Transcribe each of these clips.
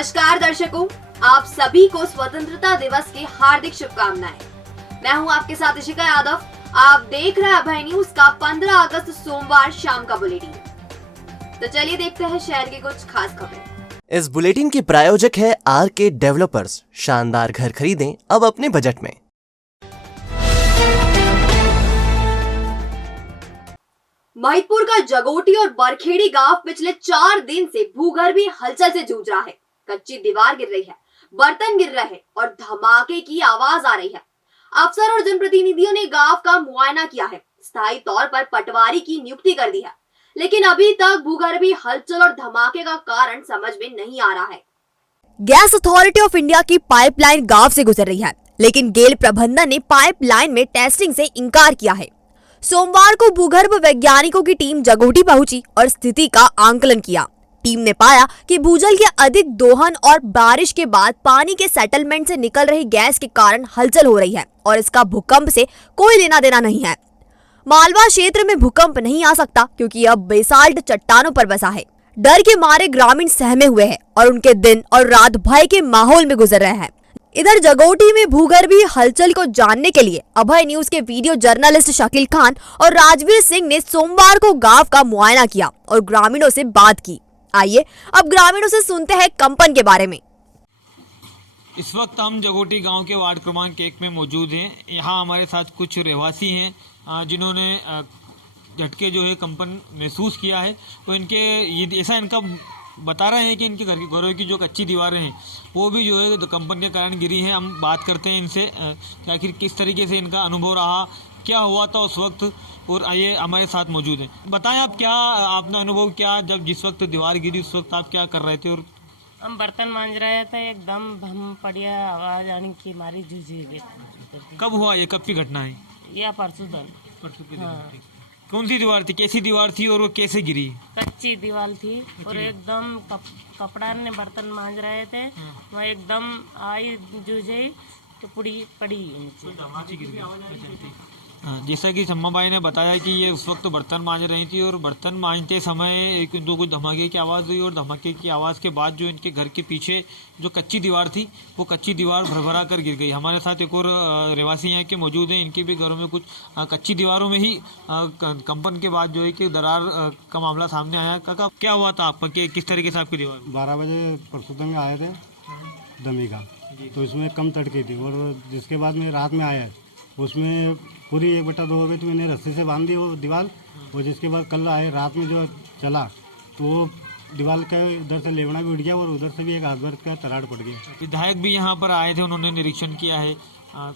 नमस्कार दर्शकों, आप सभी को स्वतंत्रता दिवस की हार्दिक शुभकामनाएं। मैं हूं आपके साथ इशिका यादव। आप देख रहे हैं अभय न्यूज का 15 अगस्त सोमवार शाम का बुलेटिन। तो चलिए देखते हैं शहर की कुछ खास खबरें। इस बुलेटिन के प्रायोजक है आरके डेवलपर्स। शानदार घर खरीदें अब अपने बजट में। महिदपुर का जगोटी और बरखेड़ी गांव पिछले 4 दिन से भूगर्भीय हलचल से जूझ रहा है। कच्ची दीवार गिर रही है, बर्तन गिर रहे हैं और धमाके की आवाज आ रही है। अफसर और जनप्रतिनिधियों ने गांव का मुआयना किया है, स्थायी तौर पर पटवारी की नियुक्ति कर दी है, लेकिन अभी तक भूगर्भीय हलचल और धमाके का कारण समझ में नहीं आ रहा है। गैस अथॉरिटी ऑफ इंडिया की पाइपलाइन गांव से गुजर रही है, लेकिन गेल प्रबंधन ने पाइपलाइन में टेस्टिंग से इनकार किया है। सोमवार को भूगर्भ वैज्ञानिकों की टीम जगोटी पहुंची और स्थिति का आंकलन किया। टीम ने पाया कि भूजल के अधिक दोहन और बारिश के बाद पानी के सेटलमेंट से निकल रही गैस के कारण हलचल हो रही है और इसका भूकंप से कोई लेना देना नहीं है। मालवा क्षेत्र में भूकंप नहीं आ सकता क्योंकि अब बेसाल्ट चट्टानों पर बसा है। डर के मारे ग्रामीण सहमे हुए हैं और उनके दिन और रात भय के माहौल में गुजर रहे हैं। इधर जगोटी में भूगर्भीय हलचल को जानने के लिए अभय न्यूज के वीडियो जर्नलिस्ट शकील खान और राजवीर सिंह ने सोमवार को गांव का मुआयना किया और ग्रामीणों से बात की। आइए अब ग्रामीणों से सुनते हैं कंपन के बारे में। इस वक्त हम जगोटी गांव के वार्ड क्रमांक 1 में मौजूद हैं। यहाँ हमारे साथ कुछ रहवासी हैं जिन्होंने झटके जो है कंपन महसूस किया है। तो ऐसा इनका बता रहे हैं कि इनके घरों की जो कच्ची दीवारें हैं वो भी जो है कंपन के कारण गिरी हैं। हम बात करते हैं इनसे कि आखिर किस तरीके से इनका अनुभव रहा, क्या हुआ था उस वक्त, और आइए हमारे साथ मौजूद हैं। बताएं आप क्या आपने अनुभव क्या जब जिस वक्त दीवार गिरी उस वक्त आप क्या कर रहे थे? और हम बर्तन मांज रहे थे, एकदम हम पड़िया आवाज आने की मारी जूझे। कब हुआ ये, कब की घटना है? या परसों की दीवार थी। कौन सी दीवार थी, कैसी दीवार थी और वो कैसे गिरी? कच्ची दीवार थी और एकदम कपड़ा ने बर्तन मांज रहे थे, वह एकदम आई जूझे तो पड़ी नीचे। जैसा कि सम्मा बाई ने बताया कि ये उस वक्त बर्तन मांज रही थी और बर्तन मांजते समय इनको कुछ धमाके की आवाज़ हुई और धमाके की आवाज़ के बाद जो इनके घर के पीछे जो कच्ची दीवार थी वो कच्ची दीवार भरभरा कर गिर गई। हमारे साथ एक और रहवासी यहाँ के मौजूद हैं। इनके भी घरों में कुछ कच्ची दीवारों में ही कंपन के बाद जो है कि दरार का मामला सामने आया। काका क्या हुआ था आपका, किस तरीके से आपकी दीवार? 12 बजे परसों में आए थे दमी का, तो इसमें कम तड़के थी और जिसके बाद में रात में आया उसमें पूरी 1/2 हो गई, तो मैंने रस्सी से बांध दी वो दीवार। और जिसके बाद कल आए रात में जो चला तो वो दीवार का इधर से लेवना भी उड़ गया और उधर से भी एक हाथ भर का तराड़ पड़ गया। विधायक भी यहाँ पर आए थे, उन्होंने निरीक्षण किया है,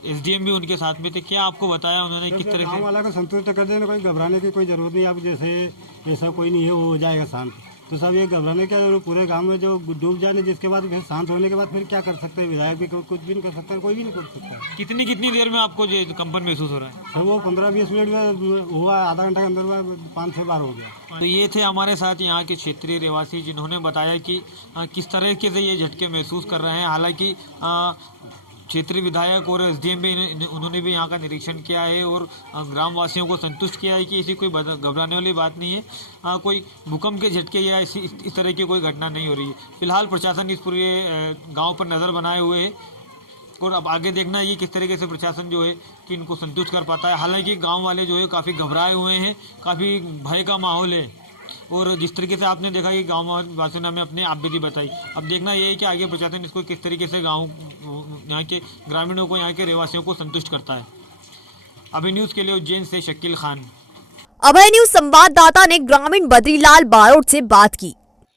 एसडीएम भी उनके साथ में थे। क्या आपको बताया उन्होंने, किस तरह से? गाँव वाला को संतुष्ट कर देना, कोई घबराने की कोई जरूरत नहीं। आप जैसे ऐसा कोई नहीं है, वो हो जाएगा शांत। तो सब ये घबराने का पूरे गांव में जो डूब जाने, जिसके बाद फिर शांत होने के बाद फिर क्या कर सकते हैं? विधायक भी कुछ भी नहीं कर सकता, कोई भी नहीं कर सकता। कितनी देर में आपको जो कंपन महसूस हो रहा है? सर वो 15-20 मिनट में हुआ, आधा घंटा के अंदर में 5-6 बार हो गया। तो ये थे हमारे साथ यहाँ के क्षेत्रीय रहवासी जिन्होंने बताया कि किस तरीके से ये झटके महसूस कर रहे हैं। हालांकि क्षेत्रीय विधायक और एसडीएम भी उन्होंने भी यहाँ का निरीक्षण किया है और ग्रामवासियों को संतुष्ट किया है कि ऐसी कोई घबराने वाली बात नहीं है। कोई भूकंप के झटके या इस तरह की कोई घटना नहीं हो रही है। फिलहाल प्रशासन इस पूरे गांव पर नज़र बनाए हुए है और अब आगे देखना ये किस तरीके से प्रशासन जो है कि इनको संतुष्ट कर पाता है। हालांकि गाँव वाले जो है काफ़ी घबराए हुए हैं, काफ़ी भय का माहौल है। और जिस तरीके से आपने देखा कि गाँव वासियों ने हमें अपनी आपबीती बताई, अब देखना ये है कि आगे प्रशासन इसको किस तरीके से गाँव यहाँ के ग्रामीणों को, यहाँ के रहवासियों को संतुष्ट करता है। अभय न्यूज के लिए उज्जैन से शकील खान। अभय न्यूज संवाददाता ने ग्रामीण बद्रीलाल बारोट से बात की।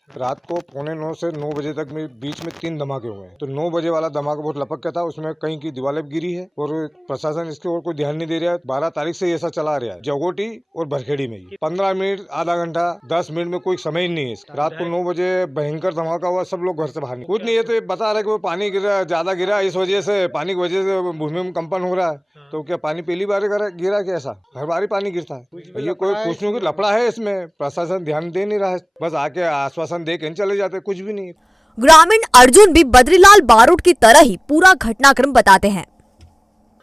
रात को 8:45 से 9 बजे तक में बीच में 3 धमाके हुए हैं। तो 9 बजे वाला धमाका बहुत लपक का था, उसमें कहीं की दीवारें गिरी है और प्रशासन इसकी ओर कोई ध्यान नहीं दे रहा है। 12 तारीख से ऐसा चला रहा है जगोटी और भरखेड़ी में 15 मिनट, आधा घंटा, 10 मिनट में कोई समय ही नहीं है। रात को 9 बजे भयंकर धमाका हुआ, सब लोग घर से बाहर कुछ नहीं है। तो बता रहे कि वो पानी गिरा, ज्यादा गिरा, इस वजह से पानी की वजह से भूमि में कंपन हो रहा है। तो क्या पानी पहली बार गिरा क्या? ऐसा हर बार ही पानी गिरता है। ये कोई पूछने की लफड़ा है इसमें, प्रशासन ध्यान दे नहीं रहा है, बस आके आश्वासन दे के चले जाते, कुछ भी नहीं। ग्रामीण अर्जुन भी बद्रीलाल बारोट की तरह ही पूरा घटनाक्रम बताते हैं।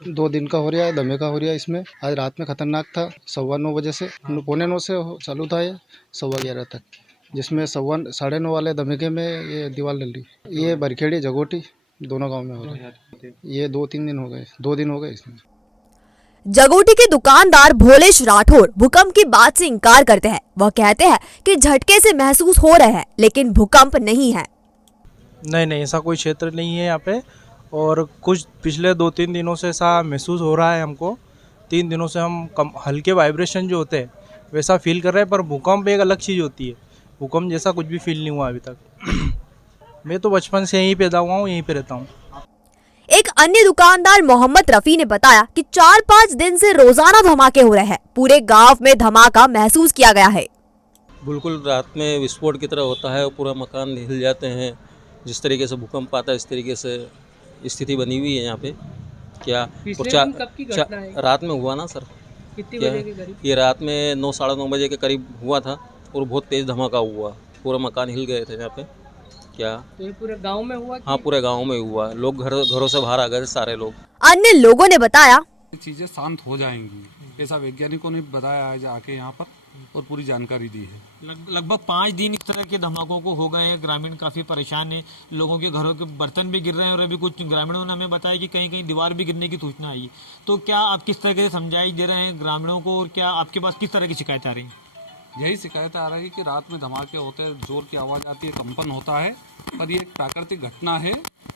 2 दिन का हो रहा है, दमे का हो रहा है। इसमें आज रात में खतरनाक था, 9:15 बजे से 9:45 से चालू था, ये 11:15 तक। जिसमें 9:15 वाले धमाके में ये दीवार डल रही। ये बरखेड़ी जगोटी दोनों गांव में हो रहा है। ये 2-3 दिन हो गए, 2 दिन हो गए इसमें। जगोटी के दुकानदार भोलेश राठौर भूकंप की बात से इनकार करते हैं। वह कहते हैं कि झटके से महसूस हो रहे हैं, लेकिन भूकंप नहीं है। नहीं, ऐसा कोई क्षेत्र नहीं है यहाँ पे। और कुछ पिछले 2-3 दिनों से ऐसा महसूस हो रहा है हमको। 3 दिनों से हम हल्के वाइब्रेशन जो होते हैं वैसा फील कर रहे हैं, पर भूकंप एक अलग चीज़ होती है। भूकंप जैसा कुछ भी फील नहीं हुआ अभी तक। मैं तो बचपन से यहीं पैदा हुआ हूँ, यहीं पे रहता हूँ। एक अन्य दुकानदार मोहम्मद रफी ने बताया कि 4-5 दिन से रोजाना धमाके हो रहे हैं। पूरे गांव में धमाका महसूस किया गया है। बिल्कुल रात में विस्फोट की तरह होता है और पूरा मकान हिल जाते हैं। जिस तरीके से भूकंप आता है इस तरीके से स्थिति बनी हुई है यहाँ पे। क्या रात में हुआ ना सर? कितनी बजे के करीब? ये रात में 9-9:30 बजे के करीब हुआ था और बहुत तेज धमाका हुआ। पूरा मकान हिल गए थे यहाँ पे। क्या तो ये पूरे गांव में हुआ? हाँ, पूरे गांव में हुआ। लोग घरों से बाहर आ गए थे सारे लोग। अन्य लोगों ने बताया चीजें शांत हो जाएंगी, ऐसा वैज्ञानिकों ने बताया है आके यहाँ पर और पूरी जानकारी दी है। लगभग 5 दिन इस तरह के धमाकों को हो गए हैं। ग्रामीण काफी परेशान है। लोगों के घरों के बर्तन भी गिर रहे हैं और अभी कुछ ग्रामीणों ने हमें बताया कि कहीं कहीं दीवार भी गिरने की सूचना आई। तो क्या आप किस तरह से समझाई दे रहे हैं ग्रामीणों को, और क्या आपके पास किस तरह की शिकायत आ रही है? यही शिकायत आ रही है कि रात में धमाके होते हैं, जोर की आवाज़ आती है, कंपन होता है। पर ये एक प्राकृतिक घटना है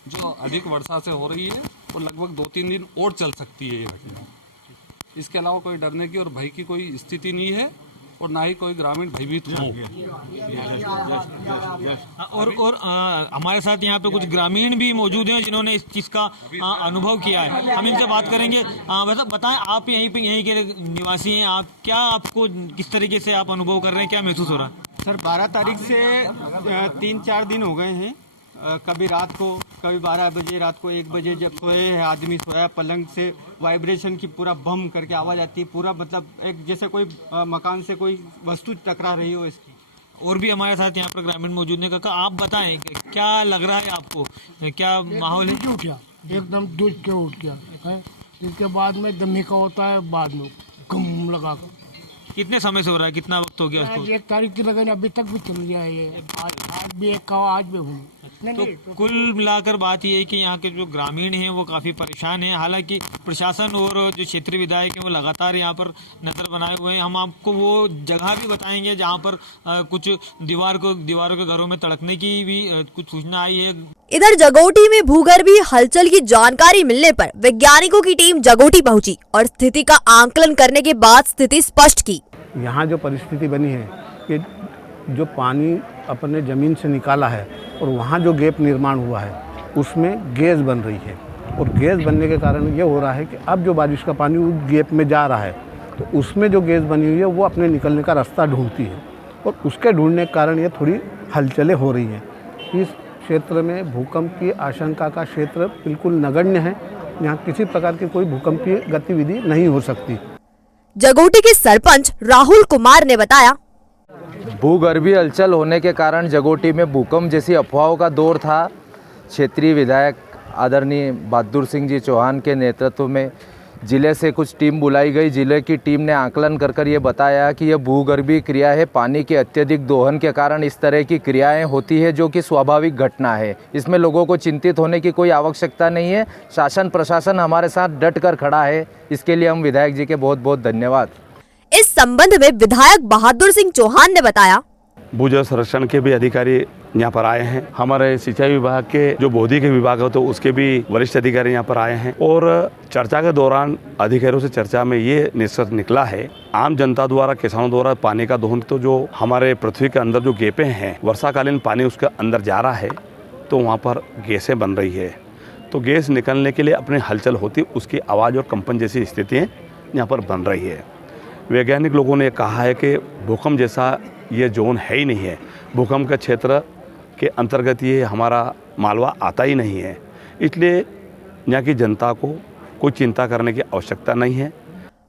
जो अधिक वर्षा से हो रही है और लगभग 2-3 दिन और चल सकती है ये घटना। इसके अलावा कोई डरने की और भय की कोई स्थिति नहीं है और ना ही कोई ग्रामीण भयभीत हो। और हमारे साथ यहाँ पे कुछ ग्रामीण भी मौजूद हैं जिन्होंने इस चीज़ का अनुभव किया है। हम इनसे बात करेंगे। वैसे बताएं, आप यहीं के निवासी हैं, आप क्या आपको किस तरीके से आप अनुभव कर रहे हैं, क्या महसूस हो रहा है? सर 12 तारीख से 3-4 दिन हो गए हैं। कभी रात को, कभी 12 बजे रात को, 1 बजे जब सोए है आदमी सोया, पलंग से वाइब्रेशन की पूरा बम करके आवाज़ आती है। पूरा मतलब एक जैसे कोई मकान से कोई वस्तु टकरा रही हो इसकी। और भी हमारे साथ यहाँ पर ग्रामीण मौजूद हैं। काका, आप बताएं क्या लग रहा है आपको, क्या माहौल है? उठ गया, एकदम दूध के उठ गया है। इसके बाद में धमाका होता है, बाद में गम लगा। कितने समय से हो रहा है, कितना वक्त हो गया उसको? 1 तारीख की लगे, अभी तक भी चल गया है ये। आज भी एक का, आज भी हुई। तो कुल मिलाकर बात ये है कि यहाँ के जो ग्रामीण हैं वो काफ़ी परेशान हैं। हालांकि प्रशासन और जो क्षेत्रीय विधायक हैं वो लगातार यहाँ पर नज़र बनाए हुए हैं। हम आपको वो जगह भी बताएंगे जहाँ पर कुछ दीवारों के घरों में तड़कने की भी कुछ सूचना आई है। इधर जगोटी में भूगर्भीय हलचल की जानकारी मिलने पर वैज्ञानिकों की टीम जगोटी पहुंची और स्थिति का आंकलन करने के बाद स्थिति स्पष्ट की। यहाँ जो परिस्थिति बनी है कि जो पानी अपने ज़मीन से निकाला है और वहाँ जो गैप निर्माण हुआ है उसमें गैस बन रही है। और गैस बनने के कारण ये हो रहा है कि अब जो बारिश का पानी उस गैप में जा रहा है तो उसमें जो गैस बनी हुई है वो अपने निकलने का रास्ता ढूंढती है और उसके ढूंढने के कारण ये थोड़ी हलचलें हो रही हैं। इस क्षेत्र में भूकंप की आशंका का क्षेत्र बिल्कुल नगण्य है। यहाँ किसी प्रकार की कोई भूकंपीय गतिविधि नहीं हो सकती। जगोटी के सरपंच राहुल कुमार ने बताया, भूगर्भीय हलचल होने के कारण जगोटी में भूकंप जैसी अफवाहों का दौर था। क्षेत्रीय विधायक आदरणीय बहादुर सिंह जी चौहान के नेतृत्व में जिले से कुछ टीम बुलाई गई। जिले की टीम ने आकलन कर ये बताया कि यह भूगर्भीय क्रिया है। पानी के अत्यधिक दोहन के कारण इस तरह की क्रियाएं होती है जो कि स्वाभाविक घटना है। इसमें लोगों को चिंतित होने की कोई आवश्यकता नहीं है। शासन प्रशासन हमारे साथ डट कर खड़ा है, इसके लिए हम विधायक जी के बहुत बहुत धन्यवाद। इस संबंध में विधायक बहादुर सिंह चौहान ने बताया, भूजल संरक्षण के भी अधिकारी यहाँ पर आए हैं। हमारे सिंचाई विभाग के जो बौद्धिक विभाग है तो उसके भी वरिष्ठ अधिकारी यहाँ पर आए हैं। और चर्चा के दौरान अधिकारियों से चर्चा में ये निष्कर्ष निकला है, आम जनता द्वारा, किसानों द्वारा पानी का दोहन, तो जो हमारे पृथ्वी के अंदर जो गेपें हैं, वर्षाकालीन पानी उसके अंदर जा रहा है तो वहाँ पर गैसें बन रही है। तो गैस निकलने के लिए अपनी हलचल होती, उसकी आवाज़ और कंपन जैसी स्थितियाँ यहाँ पर बन रही है। वैज्ञानिक लोगों ने कहा है कि भूकंप जैसा ये जोन है ही नहीं है। भूकंप के क्षेत्र के अंतर्गत ये हमारा मालवा आता ही नहीं है। इसलिए यहाँ की जनता को कोई चिंता करने की आवश्यकता नहीं है।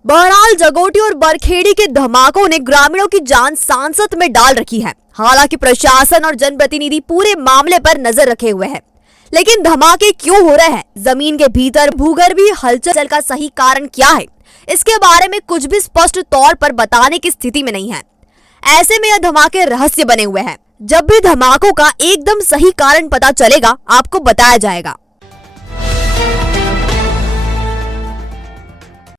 बहरहाल जगोटी और बरखेड़ी के धमाकों ने ग्रामीणों की जान सांसत में डाल रखी है। हालांकि प्रशासन और जनप्रतिनिधि पूरे मामले पर नजर रखे हुए हैं, लेकिन धमाके क्यों हो रहे हैं, जमीन के भीतर भूगर्भीय हलचल का सही कारण क्या है, इसके बारे में कुछ भी स्पष्ट तौर पर बताने की स्थिति में नहीं है। ऐसे में यह धमाके रहस्य बने हुए हैं। जब भी धमाकों का एकदम सही कारण पता चलेगा आपको बताया जाएगा।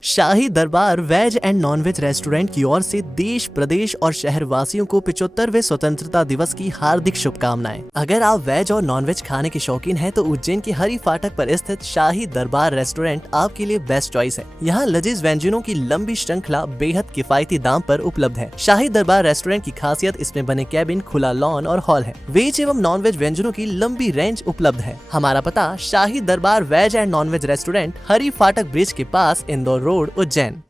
Shahi Darbar veg and non veg restaurant की ओर से देश प्रदेश और शहरवासियों को 75वें स्वतंत्रता दिवस की हार्दिक शुभकामनाएं। अगर आप वेज और नॉन वेज खाने के शौकीन हैं तो उज्जैन के हरी फाटक पर स्थित शाही दरबार रेस्टोरेंट आपके लिए बेस्ट चॉइस है। यहाँ लजीज व्यंजनों की लंबी श्रृंखला बेहद किफायती दाम पर उपलब्ध है। शाही दरबार रेस्टोरेंट की खासियत इसमें बने कैबिन, खुला लॉन और हॉल है। वेज एवं नॉन वेज व्यंजनों की लंबी रेंज उपलब्ध है। हमारा पता Shahi Darbar veg and non veg restaurant, Hari Phatak bridge के पास, इंदौर रोड, उज्जैन।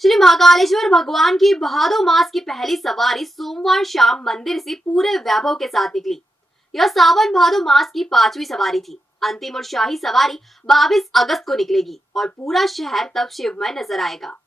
श्री महाकालेश्वर भगवान की भादो मास की पहली सवारी सोमवार शाम मंदिर से पूरे वैभव के साथ निकली। यह सावन भादो मास की 5वीं सवारी थी। अंतिम और शाही सवारी 22 अगस्त को निकलेगी और पूरा शहर तब शिवमय नजर आएगा।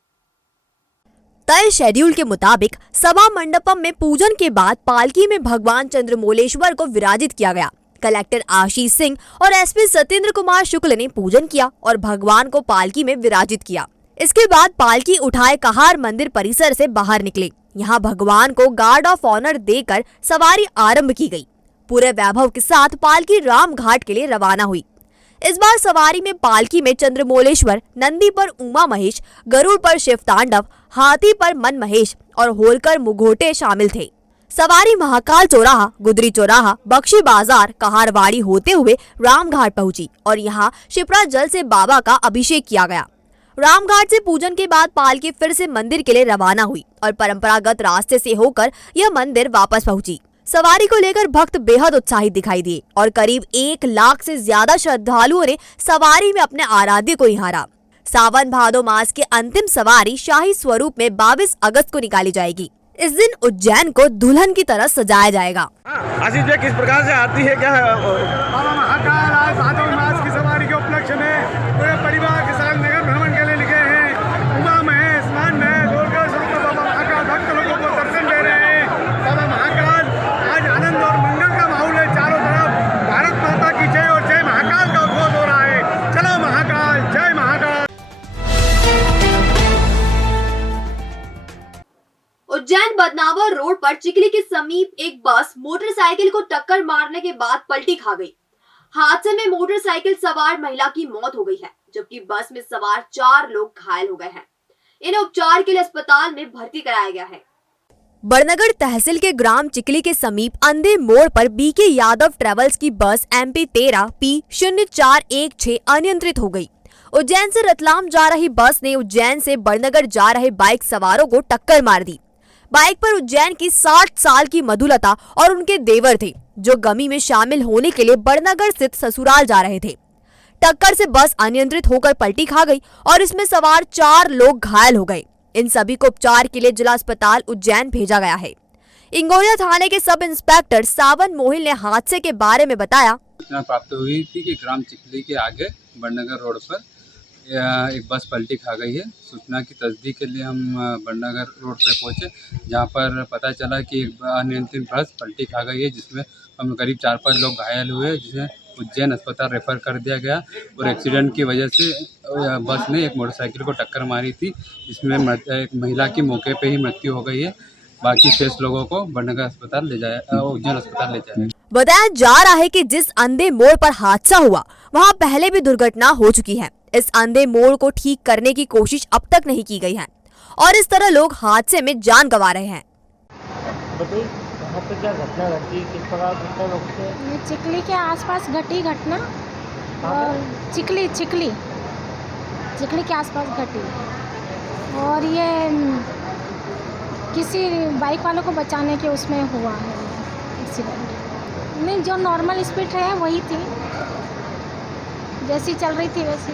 तय शेड्यूल के मुताबिक सभा मंडपम में पूजन के बाद पालकी में भगवान चंद्रमौलेश्वर को विराजित किया गया। कलेक्टर आशीष सिंह और एसपी सत्येंद्र कुमार शुक्ल ने पूजन किया और भगवान को पालकी में विराजित किया। इसके बाद पालकी उठाए कहार मंदिर परिसर से बाहर निकले। यहाँ भगवान को गार्ड ऑफ ऑनर देकर सवारी आरंभ की गई। पूरे वैभव के साथ पालकी राम घाट के लिए रवाना हुई। इस बार सवारी में पालकी में चंद्रमौलेश्वर, नंदी पर उमा महेश, गरुड़ पर शिव तांडव, हाथी पर मन महेश और होलकर मुघोटे शामिल थे। सवारी महाकाल चौराहा, गुदरी चौराहा, बख्शी बाजार, कहारवाड़ी होते हुए रामघाट पहुंची और यहां शिप्रा जल से बाबा का अभिषेक किया गया। रामघाट से पूजन के बाद पालकी फिर से मंदिर के लिए रवाना हुई और परंपरागत रास्ते से होकर यह मंदिर वापस पहुंची। सवारी को लेकर भक्त बेहद उत्साहित दिखाई दिए और करीब 1 लाख से ज्यादा श्रद्धालुओं ने सवारी में अपने आराध्य को निहारा। सावन भादो मास की अंतिम सवारी शाही स्वरूप में 22 अगस्त को निकाली जाएगी। इस दिन उज्जैन को दुल्हन की तरह सजाया जाएगा। आशीष जी, किस प्रकार से आती है क्या बाबा महाकाल आज भादो मास की सवारी के उपलक्ष्य में पूरे परिवार के साथ नगर भ्रमण के लिए निकले हैं। उमा महेश, मान महेश, होलकर स्वरूप बाबा महाकाल भक्त लोगों को दर्शन दे रहे हैं। बाबा महाकाल आज आनंद और मंगल का माहौल है। चारों तरफ भारत माता की जय और जय महाकाल का उद्घोष हो रहा है। चलो महाकाल, जय महाकाल। उज्जैन बदनावर रोड पर चिखली के समीप एक बस मोटरसाइकिल को टक्कर मारने के बाद पलटी खा गई। हादसे में मोटरसाइकिल सवार महिला की मौत हो गई है, जबकि बस में सवार 4 लोग घायल हो गए हैं। इन्हें उपचार के लिए अस्पताल में भर्ती कराया गया है। बड़नगर तहसील के ग्राम चिखली के समीप अंधे मोड़ पर बीके यादव ट्रेवल्स की बस MP 13 P0416 अनियंत्रित हो गई। उज्जैन से रतलाम जा रही बस ने उज्जैन से बड़नगर जा रहे बाइक सवारों को टक्कर मार दी। बाइक पर उज्जैन की 60 साल की मधुलता और उनके देवर थे, जो गमी में शामिल होने के लिए बड़नगर स्थित ससुराल जा रहे थे। टक्कर से बस अनियंत्रित होकर पलटी खा गई और इसमें सवार 4 लोग घायल हो गए। इन सभी को उपचार के लिए जिला अस्पताल उज्जैन भेजा गया है। इंगोरिया थाने के सब इंस्पेक्टर सावन मोहिल ने हादसे के बारे में बताया। सूचना प्राप्त हुई थी कि ग्राम चिखली के आगे बड़नगर रोड पर एक बस पलटी खा गई है। सूचना की तस्दीक के लिए हम बड़नगर रोड पर पहुंचे, जहां पर पता चला कि एक अनियंत्रित बस पलटी खा गई है, जिसमें हम करीब 4-5 लोग घायल हुए, जिसे उज्जैन अस्पताल रेफर कर दिया गया। और एक्सीडेंट की वजह से बस ने एक मोटरसाइकिल को टक्कर मारी थी, जिसमें एक महिला की मौके पे ही मृत्यु हो गई है। बाकी शेष लोगों को बड़नगर अस्पताल ले जाया, उज्जैन अस्पताल ले जाया। बताया जा रहा है कि जिस अंधे मोड़ पर हादसा हुआ वहां पहले भी दुर्घटना हो चुकी है। इस अंधे मोड़ को ठीक करने की कोशिश अब तक नहीं की गई है और इस तरह लोग हादसे में जान गंवा रहे हैं। वहाँ पे क्या घटना घटी, किस प्रकार कितने लोग थे? ये चिखली के आसपास घटी घटना और चिखली के आसपास घटी और ये किसी बाइक वालों को बचाने के उसमें हुआ है एक्सीडेंट। नहीं, जो नॉर्मल स्पीड है वही थी, जैसी चल रही थी वैसी।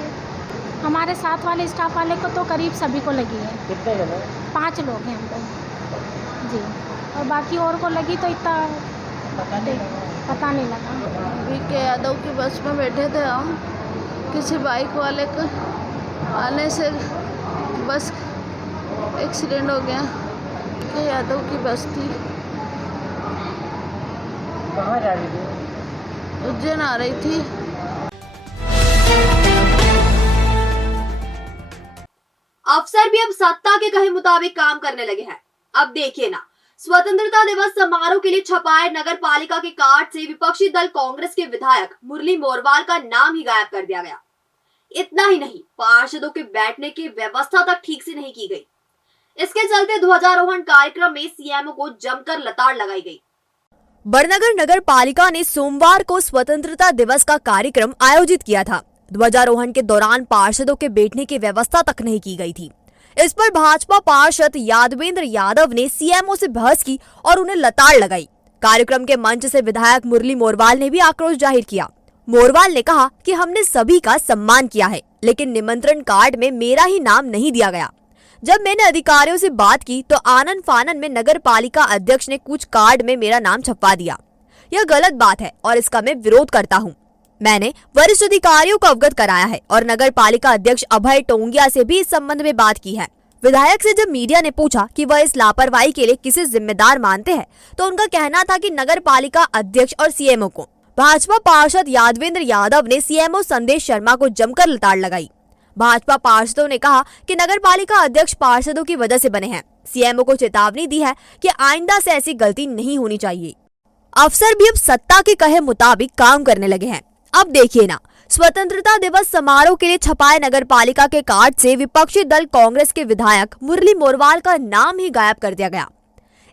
हमारे साथ वाले स्टाफ वाले को तो करीब सभी को लगी है। कितने जने? 5 लोग हैं हम लोग जी, और बाकी और को लगी तो इतना पता नहीं लगा। बीके यादव की बस में बैठे थे हम, किसी बाइक वाले को आने से बस एक्सीडेंट हो गया। बीके यादव की बस थी। कहाँ जा रही थी? उज्जैन आ रही थी। अफसर भी अब सत्ता के कहे मुताबिक काम करने लगे हैं। अब देखिए ना, स्वतंत्रता दिवस समारोह के लिए छपाए नगर पालिका के कार्ड से विपक्षी दल कांग्रेस के विधायक मुरली मोरवाल का नाम ही गायब कर दिया गया। इतना ही नहीं, पार्षदों के बैठने की व्यवस्था तक ठीक से नहीं की गई। इसके चलते ध्वजारोहण कार्यक्रम में सीएमओ को जमकर लताड़ लगाई गई। बड़नगर नगर पालिका ने सोमवार को स्वतंत्रता दिवस का कार्यक्रम आयोजित किया था। ध्वजारोहण के दौरान पार्षदों के बैठने की व्यवस्था तक नहीं की गई थी। इस पर भाजपा पार्षद यादवेंद्र यादव ने सीएमओ से बहस की और उन्हें लताड़ लगाई। कार्यक्रम के मंच से विधायक मुरली मोरवाल ने भी आक्रोश जाहिर किया। मोरवाल ने कहा कि हमने सभी का सम्मान किया है, लेकिन निमंत्रण कार्ड में मेरा ही नाम नहीं दिया गया। जब मैंने अधिकारियों से बात की तो आनन फानन में नगर पालिका अध्यक्ष ने कुछ कार्ड में मेरा नाम छपवा दिया। यह गलत बात है और इसका मैं विरोध करता हूँ। मैंने वरिष्ठ अधिकारियों को अवगत कराया है और नगर पालिका अध्यक्ष अभय टोंगिया से भी इस संबंध में बात की है। विधायक से जब मीडिया ने पूछा कि वह इस लापरवाही के लिए किसे जिम्मेदार मानते हैं, तो उनका कहना था कि नगर पालिका अध्यक्ष और सीएमओ को। भाजपा पार्षद यादवेंद्र यादव ने सीएमओ संदेश शर्मा को जमकर लताड़ लगाई। भाजपा पार्षदों ने कहा कि नगर पालिका अध्यक्ष पार्षदों की वजह से बने हैं। सीएमओ को चेतावनी दी है कि आइंदा से ऐसी गलती नहीं होनी चाहिए। अफसर भी अब सत्ता के कहे मुताबिक काम करने लगे हैं। अब देखिए ना, स्वतंत्रता दिवस समारोह के लिए छपाए नगर पालिका के कार्ड से विपक्षी दल कांग्रेस के विधायक मुरली मोरवाल का नाम ही गायब कर दिया गया।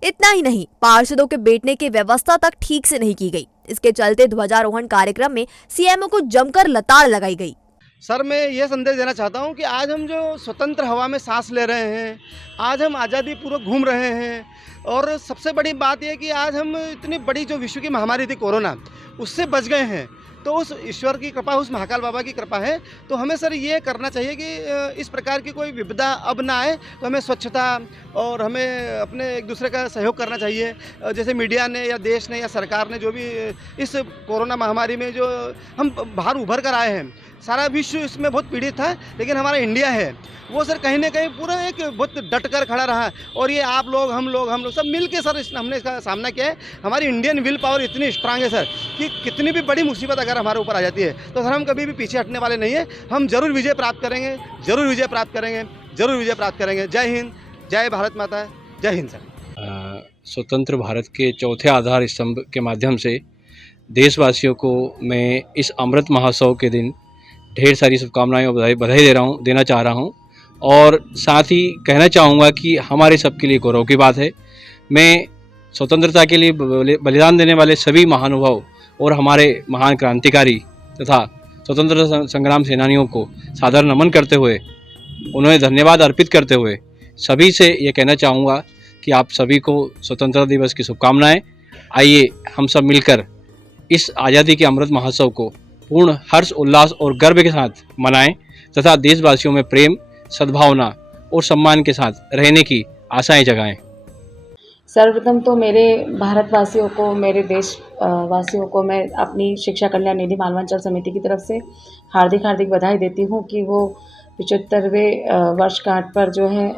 इतना ही नहीं, पार्षदों के बैठने की व्यवस्था तक ठीक से नहीं की गई। इसके चलते ध्वजारोहण कार्यक्रम में सीएमओ को जमकर लताड़ लगाई गई। सर, मैं ये संदेश देना चाहता हूँ कि आज हम जो स्वतंत्र हवा में सांस ले रहे हैं, आज हम आज़ादी पूर्वक घूम रहे हैं, और सबसे बड़ी बात यह कि आज हम इतनी बड़ी जो विश्व की महामारी थी कोरोना, उससे बच गए हैं। तो उस ईश्वर की कृपा, उस महाकाल बाबा की कृपा है। तो हमें सर ये करना चाहिए कि इस प्रकार की कोई विपदा अब ना आए। तो हमें स्वच्छता और हमें अपने एक दूसरे का सहयोग करना चाहिए। जैसे मीडिया ने या देश ने या सरकार ने जो भी इस कोरोना महामारी में जो हम बाहर उभर कर आए हैं, सारा विश्व इसमें बहुत पीड़ित था, लेकिन हमारा इंडिया है वो सर कहीं ना कहीं पूरा एक बहुत डट कर खड़ा रहा। और ये आप लोग, हम लोग सब मिल के सर हमने इसका सामना किया है। हमारी इंडियन विल पावर इतनी स्ट्रांग है सर कि कितनी भी बड़ी मुसीबत अगर हमारे ऊपर आ जाती है तो सर हम कभी भी पीछे हटने वाले नहीं है। हम जरूर विजय प्राप्त करेंगे, जरूर विजय प्राप्त करेंगे, जरूर विजय प्राप्त करेंगे। जय हिंद, जय भारत माता, जय हिंद सर। स्वतंत्र भारत के चौथे आधार स्तंभ के माध्यम से देशवासियों को मैं इस अमृत महोत्सव के दिन ढेर सारी शुभकामनाएं और बधाई देना चाह रहा हूं। और साथ ही कहना चाहूँगा कि हमारे सबके लिए गौरव की बात है। मैं स्वतंत्रता के लिए बलिदान देने वाले सभी महानुभाव और हमारे महान क्रांतिकारी तथा स्वतंत्रता संग्राम सेनानियों को सादर नमन करते हुए, उन्हें धन्यवाद अर्पित करते हुए सभी से ये कहना चाहूँगा कि आप सभी को स्वतंत्रता दिवस की शुभकामनाएं। आइए हम सब मिलकर इस आज़ादी के अमृत महोत्सव को पूर्ण हर्ष, उल्लास और गर्व के साथ मनाएं तथा देशवासियों में प्रेम, सद्भावना और सम्मान के साथ रहने की आशाएं जगाएं। सर्वप्रथम तो मेरे भारतवासियों को, मेरे देशवासियों को मैं अपनी शिक्षा कल्याण निधि मालवांचल समिति की तरफ से हार्दिक हार्दिक बधाई देती हूँ कि वो 75वें वर्षगांठ पर जो है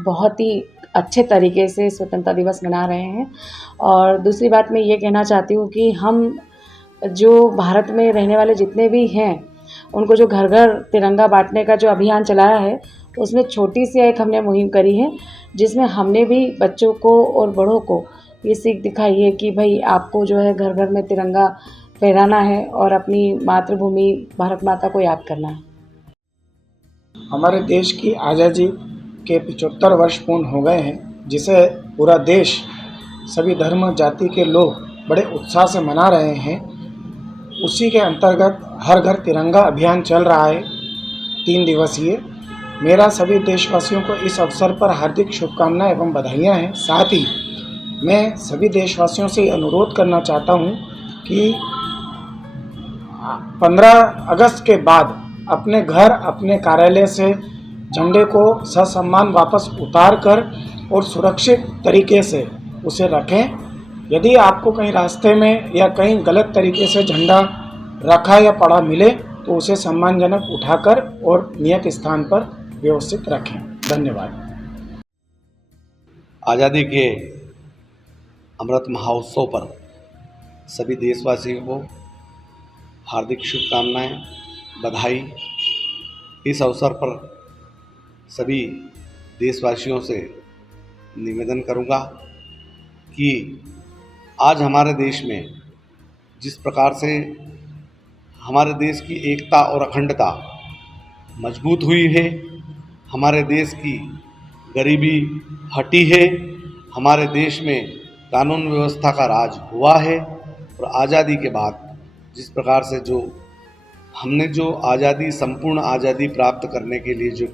बहुत ही अच्छे तरीके से स्वतंत्रता दिवस मना रहे हैं। और दूसरी बात मैं ये कहना चाहती हूँ कि हम जो भारत में रहने वाले जितने भी हैं, उनको जो घर घर तिरंगा बांटने का जो अभियान चलाया है, उसमें छोटी सी एक हमने मुहिम करी है, जिसमें हमने भी बच्चों को और बड़ों को ये सीख दिखाई है कि भाई आपको जो है घर घर में तिरंगा फहराना है और अपनी मातृभूमि भारत माता को याद करना है। हमारे देश की आज़ादी के 75 वर्ष पूर्ण हो गए हैं, जिसे पूरा देश, सभी धर्म जाति के लोग बड़े उत्साह से मना रहे हैं। उसी के अंतर्गत हर घर तिरंगा अभियान चल रहा है 3 दिवसीय। मेरा सभी देशवासियों को इस अवसर पर हार्दिक शुभकामनाएं एवं बधाइयाँ हैं। साथ ही मैं सभी देशवासियों से अनुरोध करना चाहता हूं कि 15 अगस्त के बाद अपने घर, अपने कार्यालय से झंडे को ससम्मान वापस उतार कर और सुरक्षित तरीके से उसे रखें। यदि आपको कहीं रास्ते में या कहीं गलत तरीके से झंडा रखा या पड़ा मिले तो उसे सम्मानजनक उठाकर और नियत स्थान पर व्यवस्थित रखें। धन्यवाद। आज़ादी के अमृत महोत्सव पर सभी देशवासियों को हार्दिक शुभकामनाएं, बधाई। इस अवसर पर सभी देशवासियों से निवेदन करूंगा कि आज हमारे देश में जिस प्रकार से हमारे देश की एकता और अखंडता मजबूत हुई है, हमारे देश की गरीबी हटी है, हमारे देश में कानून व्यवस्था का राज हुआ है और आज़ादी के बाद जिस प्रकार से हमने जो आज़ादी, संपूर्ण आज़ादी प्राप्त करने के लिए जो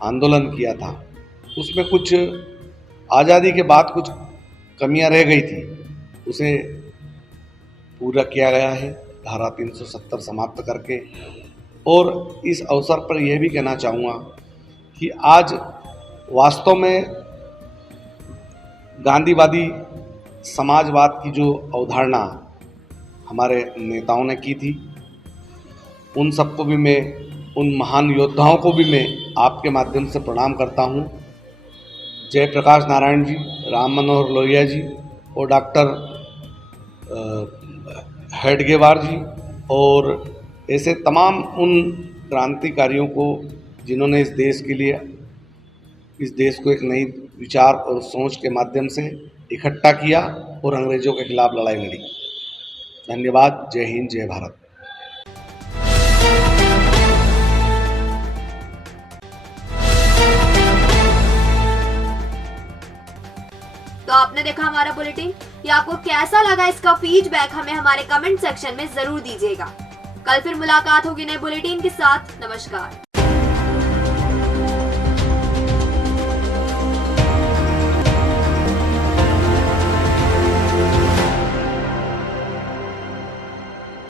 आंदोलन किया था, उसमें कुछ आज़ादी के बाद कुछ कमियां रह गई थी, उसे पूरा किया गया है धारा 370 समाप्त करके। और इस अवसर पर यह भी कहना चाहूँगा कि आज वास्तव में गांधीवादी समाजवाद की जो अवधारणा हमारे नेताओं ने की थी, उन सबको भी मैं, उन महान योद्धाओं को भी मैं आपके माध्यम से प्रणाम करता हूँ। जयप्रकाश नारायण जी, राम मनोहर लोहिया जी और डॉक्टर हेडगेवार जी और ऐसे तमाम उन क्रांतिकारियों को जिन्होंने इस देश के लिए, इस देश को एक नई विचार और सोच के माध्यम से इकट्ठा किया और अंग्रेज़ों के खिलाफ लड़ाई लड़ी। धन्यवाद। जय हिंद, जय भारत। तो आपने देखा हमारा बुलेटिन, ये आपको कैसा लगा इसका फीडबैक हमें हमारे कमेंट सेक्शन में जरूर दीजिएगा। कल फिर मुलाकात होगी नए बुलेटिन के साथ। नमस्कार।